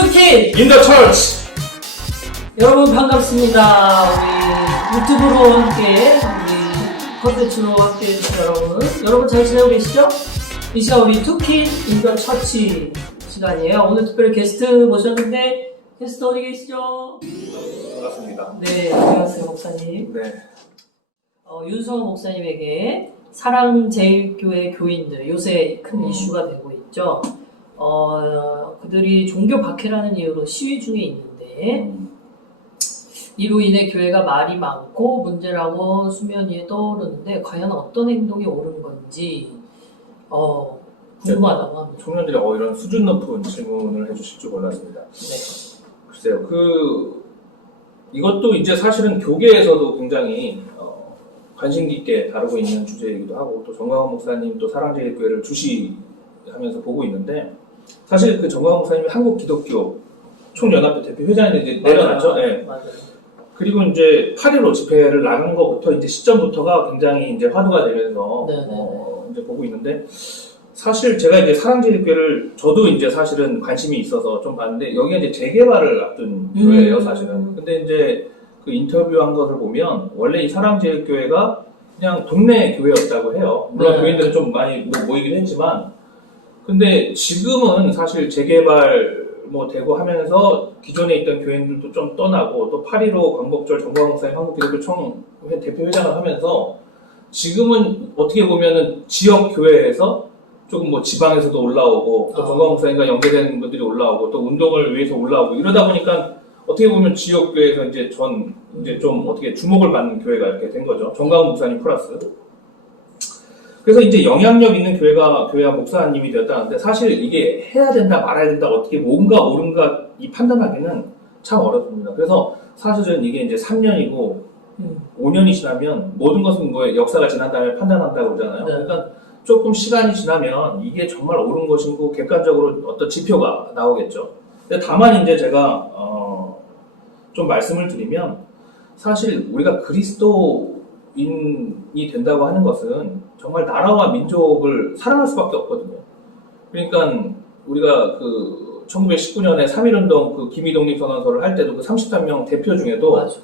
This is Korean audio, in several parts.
특히 인더 철치. 여러분 반갑습니다. 우리 유튜브로 함께 우리 컨텐츠로 함께 해주신 여러분 잘 지내고 계시죠? 이 시간 우리 투키 인더 처치 시간이에요. 오늘 특별히 게스트 모셨는데 게스트 어디 계시죠? 반갑습니다. 네, 안녕하세요 목사님. 네. 윤성호 목사님에게 사랑제일교회 교인들 요새 큰 이슈가 되고 있죠. 그들이 종교 박해라는 이유로 시위 중에 있는데 이로 인해 교회가 말이 많고 문제라고 수면 위에 떠오르는데 과연 어떤 행동이 옳은 건지 궁금하다고 합니다. 청년들이 이런 수준 높은 질문을 해주실 줄 몰랐습니다. 네. 글쎄요, 이것도 이제 사실은 교계에서도 굉장히 관심 깊게 다루고 있는 주제이기도 하고, 또 정광훈 목사님 또 사랑제일교회를 주시하면서 보고 있는데, 사실 그 정광훈 목사님이 한국 기독교 총연합회 대표 회장이 이제 내려놨죠. 네. 맞아요. 그리고 이제 8.15 집회를 나간 것부터 이제 시점부터가 굉장히 이제 화두가 되면서 이제 보고 있는데, 사실 제가 이제 사랑제일교회를 저도 이제 사실은 관심이 있어서 좀 봤는데, 여기가 이제 재개발을 앞둔 교회예요, 사실은. 근데 이제 그 인터뷰한 것을 보면 원래 이 사랑제일교회가 그냥 동네 교회였다고 해요. 물론 네. 교인들은 좀 많이 모이긴 했지만, 근데 지금은 사실 재개발 되고 하면서 기존에 있던 교인들도 좀 떠나고, 또 8.15 광복절 정광훈 목사님 한국기독교총 대표회장을 하면서 지금은 어떻게 보면은 지역 교회에서 조금 지방에서도 올라오고, 또 정광훈 목사님과 연계된 분들이 올라오고, 또 운동을 위해서 올라오고, 이러다 보니까 어떻게 보면 지역 교회에서 이제 좀 어떻게 주목을 받는 교회가 이렇게 된 거죠. 정광훈 목사님 플러스. 그래서 이제 영향력 있는 교회와 목사님이 되었다는데, 사실 이게 해야 된다 말아야 된다 어떻게 뭔가 옳은가 이 판단하기는 참 어렵습니다. 그래서 사실은 이게 이제 3년이고 5년이 지나면 모든 것은 역사가 지난 다음에 판단한다고 그러잖아요. 네. 그러니까 조금 시간이 지나면 이게 정말 옳은 것이고 객관적으로 어떤 지표가 나오겠죠. 근데 다만 이제 제가 좀 말씀을 드리면, 사실 우리가 그리스도인이 된다고 하는 것은 정말 나라와 민족을 사랑할 수밖에 없거든요. 그러니까 우리가 1919년에 3.1운동 기미독립선언서를 할 때도 33명 대표 중에도 맞아.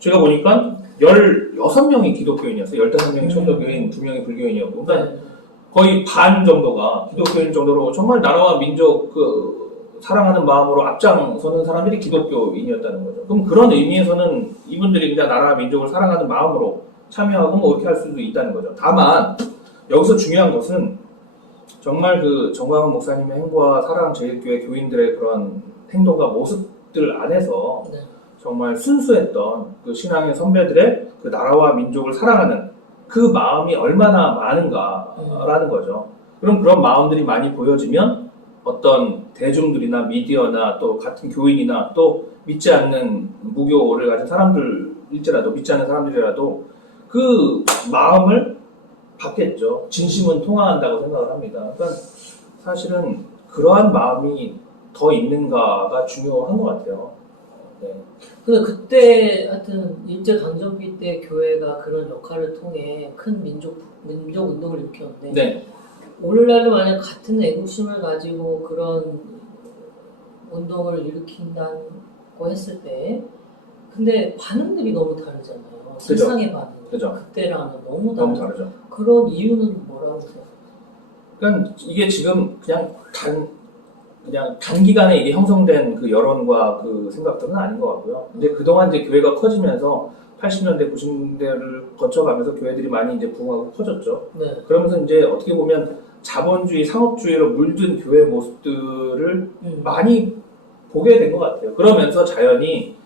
제가 보니까 16명이 기독교인이었어요. 15명이 천도교인, 2명이 불교인이었고, 그러니까 거의 반 정도가 기독교인 정도로 정말 나라와 민족 사랑하는 마음으로 앞장서는 사람들이 기독교인이었다는 거죠. 그럼 그런 의미에서는 이분들이 그냥 나라와 민족을 사랑하는 마음으로 참여하고 이렇게 할 수도 있다는 거죠. 다만 여기서 중요한 것은 정말 정광훈 목사님의 행보와 사랑제일교회 교인들의 그런 행동과 모습들 안에서 정말 순수했던 신앙의 선배들의 나라와 민족을 사랑하는 그 마음이 얼마나 많은가라는 거죠. 그럼 그런 마음들이 많이 보여지면 어떤 대중들이나 미디어나 또 같은 교인이나 또 믿지 않는 무교를 가진 사람들일지라도, 믿지 않는 사람들이라도 그 마음을 받겠죠. 진심은 통화한다고 생각을 합니다. 그러니까 사실은 그러한 마음이 더 있는가가 중요한 것 같아요. 네. 근데 그때 하여튼 일제강점기 때 교회가 그런 역할을 통해 큰 민족 운동을 일으켰는데, 네. 오늘날도 만약 같은 애국심을 가지고 그런 운동을 일으킨다고 했을 때, 근데 반응들이 너무 다르잖아요. 그죠. 세상의 반응. 그죠. 그때랑은 너무 다르죠. 그런 이유는 뭐라고 생각해요? 그러니까 이게 지금 그냥 단기간에 이게 형성된 그 여론과 그 생각들은 아닌 것 같고요. 근데 그동안 이제 교회가 커지면서 80년대, 90년대를 거쳐가면서 교회들이 많이 이제 부흥하고 커졌죠. 네. 그러면서 이제 어떻게 보면 자본주의, 상업주의로 물든 교회 모습들을 많이 보게 된 것 같아요. 그러면서 자연히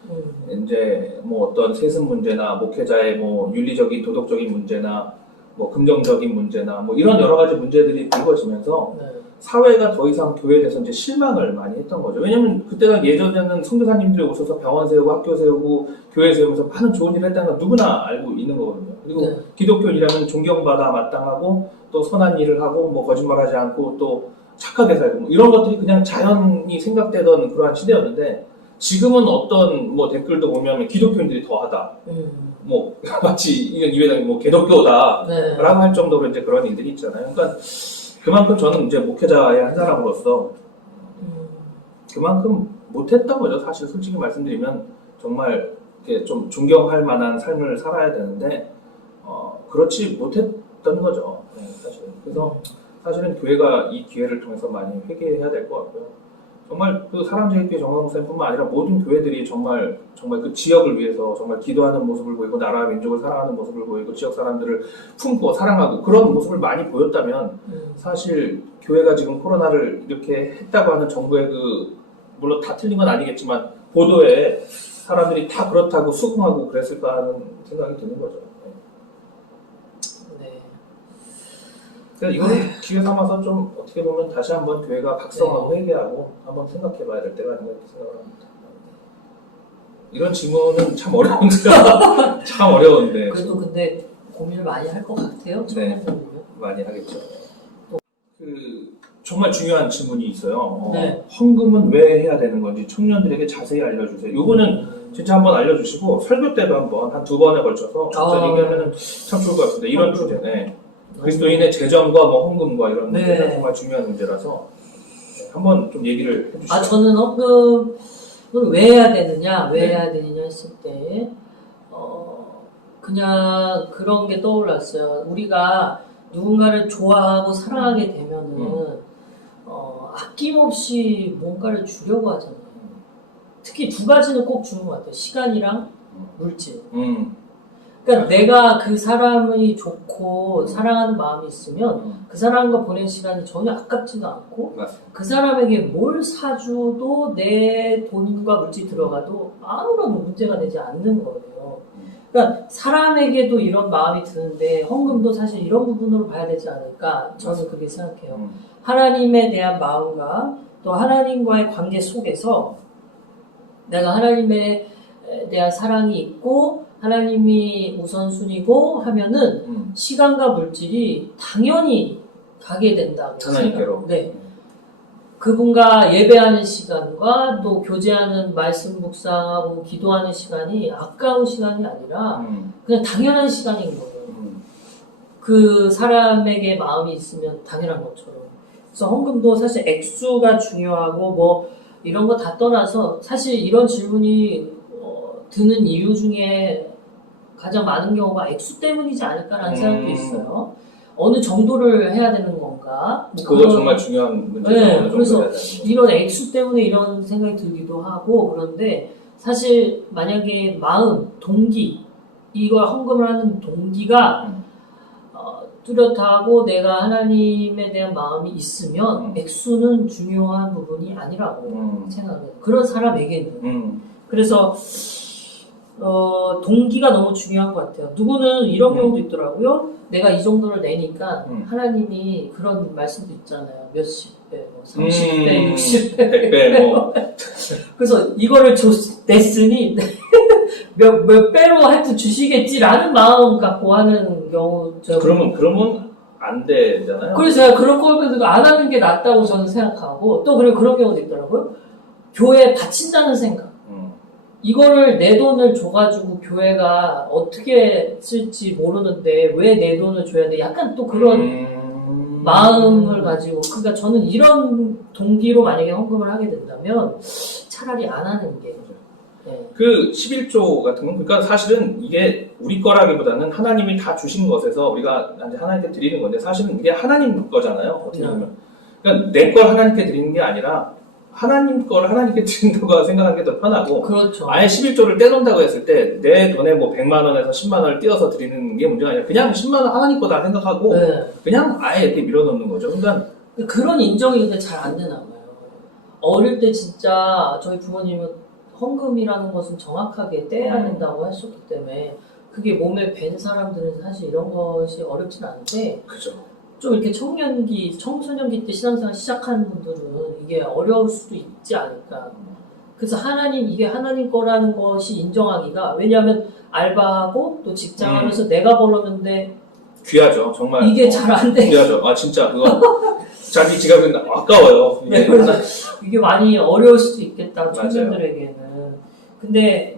이제 어떤 세습 문제나 목회자의 윤리적인, 도덕적인 문제나 긍정적인 문제나 이런 여러 가지 문제들이 불거지면서 사회가 더 이상 교회에 대해서 이제 실망을 많이 했던 거죠. 왜냐면 그때가 예전에는 선교사님들이 오셔서 병원 세우고 학교 세우고 교회 세우면서 많은 좋은 일을 했다는 건 누구나 알고 있는 거거든요. 그리고 기독교인이라면 존경받아 마땅하고 또 선한 일을 하고 거짓말하지 않고 또 착하게 살고 이런 것들이 그냥 자연히 생각되던 그러한 시대였는데, 지금은 어떤 댓글도 보면 기독교인들이 더하다. 마치 이건 이회장이 개독교다. 라고 할 정도로 이제 그런 일들이 있잖아요. 그러니까 그만큼 저는 이제 목회자의 한 사람으로서 그만큼 못했던 거죠. 사실 솔직히 말씀드리면 정말 이렇게 좀 존경할 만한 삶을 살아야 되는데 그렇지 못했던 거죠. 네, 사실. 그래서 사실은 교회가 이 기회를 통해서 많이 회개해야 될 것 같고요. 정말 그 사랑제일교회 정화목사님뿐만 아니라 모든 교회들이 정말 그 지역을 위해서 정말 기도하는 모습을 보이고 나라와 민족을 사랑하는 모습을 보이고 지역 사람들을 품고 사랑하고 그런 모습을 많이 보였다면 사실 교회가 지금 코로나를 이렇게 했다고 하는 정부의 물론 다 틀린 건 아니겠지만 보도에 사람들이 다 그렇다고 수긍하고 그랬을까 하는 생각이 드는 거죠. 네. 그래서 이거는 기회 삼아서 좀 어떻게 보면 다시 한번 교회가 각성하고 회개하고 한번 생각해봐야 될 때가 아닌가 이렇게 생각을 합니다. 이런 질문은 참 어려운데 참 어려운데 그래도 근데 고민을 많이 할 것 같아요. 네. 청년들은요. 많이 하겠죠. 정말 중요한 질문이 있어요. 네. 헌금은 왜 해야 되는 건지 청년들에게 자세히 알려주세요. 요거는 진짜 한번 알려주시고 설교 때도 한 두 번에 걸쳐서 진짜 얘기하면 참 좋을 것 같습니다. 이런 주제네. 그리스도인의 재정과 헌금과 이런 문제가 정말 중요한 문제라서 한번 좀 얘기를 해주시죠. 저는 헌금을 왜 해야 되느냐, 했을 때 그냥 그런 게 떠올랐어요. 우리가 누군가를 좋아하고 사랑하게 되면은 아낌없이 뭔가를 주려고 하잖아요. 특히 두 가지는 꼭 주는 것 같아요. 시간이랑 물질. 그러니까 내가 그 사람이 좋고 사랑하는 마음이 있으면 그 사람과 보낸 시간이 전혀 아깝지도 않고 맞습니다. 그 사람에게 뭘 사줘도 내 돈과 물질 들어가도 아무런 문제가 되지 않는 거예요. 그러니까 사람에게도 이런 마음이 드는데 헌금도 사실 이런 부분으로 봐야 되지 않을까 저는 그렇게 생각해요. 하나님에 대한 마음과 또 하나님과의 관계 속에서 내가 하나님에 대한 사랑이 있고 하나님이 우선순위고 하면은 시간과 물질이 당연히 가게 된다고 하나님께로. 네. 그분과 예배하는 시간과 또 교제하는 말씀 묵상하고 기도하는 시간이 아까운 시간이 아니라 그냥 당연한 시간인 거예요. 그 사람에게 마음이 있으면 당연한 것처럼. 그래서 헌금도 사실 액수가 중요하고 뭐 이런 거 다 떠나서 사실 이런 질문이 드는 이유 중에 가장 많은 경우가 액수 때문이지 않을까라는 생각도 있어요. 어느 정도를 해야 되는 건가? 그거 정말 중요한 문제죠. 네, 그래서 이런 액수 때문에 이런 생각이 들기도 하고 그런데 사실 만약에 마음, 동기 이걸 헌금을 하는 동기가 뚜렷하고 내가 하나님에 대한 마음이 있으면 액수는 중요한 부분이 아니라고 생각해요. 그런 사람에게는. 그래서 동기가 너무 중요한 것 같아요. 누구는 이런 경우도 있더라고요. 내가 이 정도를 내니까 하나님이 그런 말씀도 있잖아요. 몇십 배, 뭐 30배, 60배, 100배 뭐. 그래서 이거를 냈으니 몇 배로 하여튼 주시겠지라는 마음 갖고 하는 경우. 그러면 안 되잖아요. 그래서 제가 그런 거에도 안 하는 게 낫다고 저는 생각하고 또 그리고 그런 경우도 있더라고요. 교회에 바친다는 생각. 이거를 내 돈을 줘가지고 교회가 어떻게 쓸지 모르는데 왜 내 돈을 줘야 돼? 약간 또 그런 마음을 가지고 그러니까 저는 이런 동기로 만약에 헌금을 하게 된다면 차라리 안 하는 게 네. 그 11조 같은 건 그러니까 사실은 이게 우리 거라기보다는 하나님이 다 주신 것에서 우리가 이제 하나님께 드리는 건데 사실은 이게 하나님 거잖아요. 어떻게 보면 그러니까 내 걸 하나님께 드리는 게 아니라 하나님 걸 하나님께 드린다고 생각하는 게 더 편하고 그렇죠. 아예 11조를 떼놓는다고 했을 때 내 돈에 뭐 100만 원에서 10만 원을 띄어서 드리는 게 문제가 아니라 그냥 10만 원 하나님 거다 생각하고 그냥 아예 이렇게 밀어넣는 거죠. 그러니까 그런 인정이 근데 잘 안 되나 봐요. 어릴 때 진짜 저희 부모님은 헌금이라는 것은 정확하게 떼야 된다고 하셨기 때문에 그게 몸에 밴 사람들은 사실 이런 것이 어렵진 않은데 그죠. 좀 이렇게 청소년기 때 신앙생활 시작하는 분들은 이게 어려울 수도 있지 않을까. 그래서 이게 하나님 거라는 것이 인정하기가, 왜냐하면 알바하고 또 직장하면서 내가 벌었는데 귀하죠, 정말. 이게 잘 안 돼. 귀하죠. 진짜 그거 자기 지갑은 아까워요. 네, 그래서 이게 많이 어려울 수도 있겠다, 청년들에게는. 근데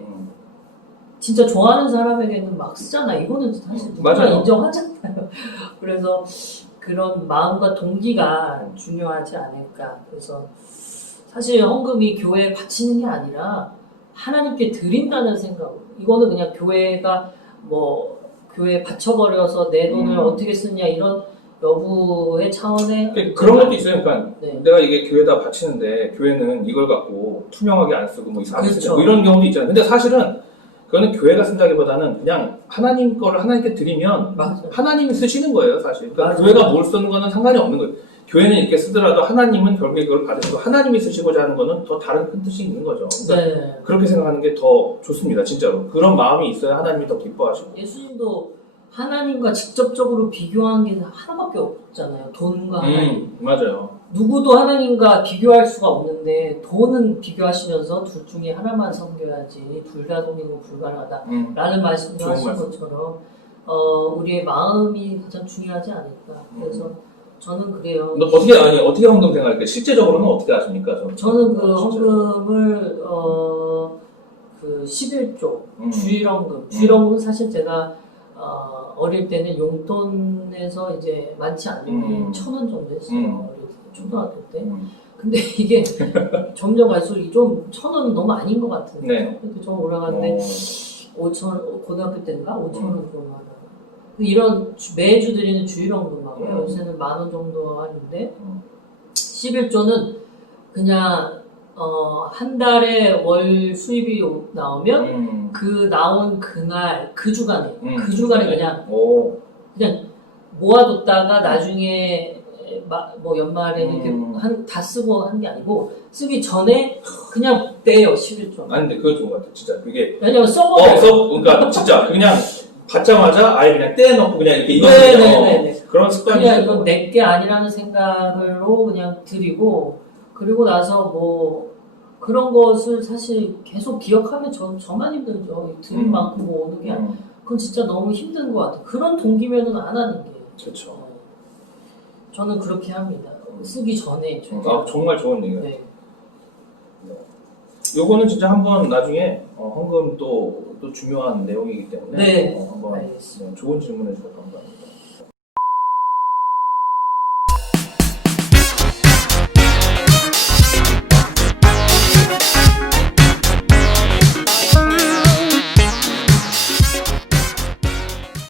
진짜 좋아하는 사람에게는 막 쓰잖아. 이거는 사실 누구나 인정하잖아요. 그래서 그런 마음과 동기가 중요하지 않을까. 그래서 사실 헌금이 교회에 바치는 게 아니라 하나님께 드린다는 생각. 이거는 그냥 교회가 뭐 교회에 바쳐버려서 내 돈을 어떻게 쓰냐 이런 여부의 차원의 그런 것도 있어요. 그러니까 네. 내가 이게 교회에다 바치는데 교회는 이걸 갖고 투명하게 안 쓰고 뭐 이상하게 그렇죠. 쓰고 뭐 이런 경우도 있잖아요. 근데 사실은 그거는 교회가 쓴다기보다는 그냥 하나님 거를 하나님께 드리면 맞아요. 하나님이 쓰시는 거예요, 사실. 그러니까 맞아요. 교회가 뭘 쓰는 거는 상관이 없는 거예요. 교회는 이렇게 쓰더라도 하나님은 결국에 그걸 받으시고 하나님이 쓰시고자 하는 거는 더 다른 큰 뜻이 있는 거죠. 그러니까 네. 그렇게 생각하는 게 더 좋습니다, 진짜로. 그런 마음이 있어야 하나님이 더 기뻐하시고. 예수님도 하나님과 직접적으로 비교한 게 하나밖에 없잖아요. 돈과 하나님. 맞아요. 누구도 하나님과 비교할 수가 없는데 돈은 비교하시면서 둘 중에 하나만 섬겨야지 둘 다 섬기는 건 불가능하다라는 말씀도 좋은 하신 말씀. 것처럼 우리의 마음이 가장 중요하지 않을까. 그래서 저는 그래요. 너 어떻게 헌금 생각할까요? 실제적으로는 어떻게 하십니까? 저는 그 진짜로. 헌금을 그 11조 주일헌금. 음. 주일헌금은 사실 제가 어릴 때는 용돈에서 이제 많지 않으니 1,000원 정도 했어요. 어릴 때, 초등학교 때. 근데 이게 점점 갈수록 좀 1,000원은 너무 아닌 것 같은데. 네. 이렇게 좀 올라가는데 5,000원, 고등학교 때인가? 5,000원 정도 하나. 이런 매주 드리는 주일헌금하고요. 요새는 10,000원 정도 하는데 11조는 그냥 한 달에 월 수입이 나오면 그 나온 그날 그 주간에 그냥 모아뒀다가 나중에 뭐 연말에는 이렇게 다 쓰고 한 게 아니고 쓰기 전에 그냥 떼요 11조. 아니 근데 그거 좋은 것 같아. 진짜 그게 왜냐면 써버려요. 그러니까 진짜 그냥 받자마자 아예 그냥 떼놓고 그냥 이렇게 네네네. 그런 습관이 그냥 있어요. 이건 내게 아니라는 생각으로 그냥 드리고 그리고 나서 뭐 그런 것을 사실 계속 기억하면 저만 힘들죠. 드린 만큼 뭐 오는 게 아니라 그건 진짜 너무 힘든 것 같아요. 그런 동기면은 안 하는 게. 그렇죠. 저는 그렇게 합니다. 쓰기 전에. 정말 좋은 얘기예요. 네. 요거는 진짜 한번 나중에 헌금 또 중요한 내용이기 때문에 네. 한번 알겠습니다. 좋은 질문을 주셔서 감사합니다.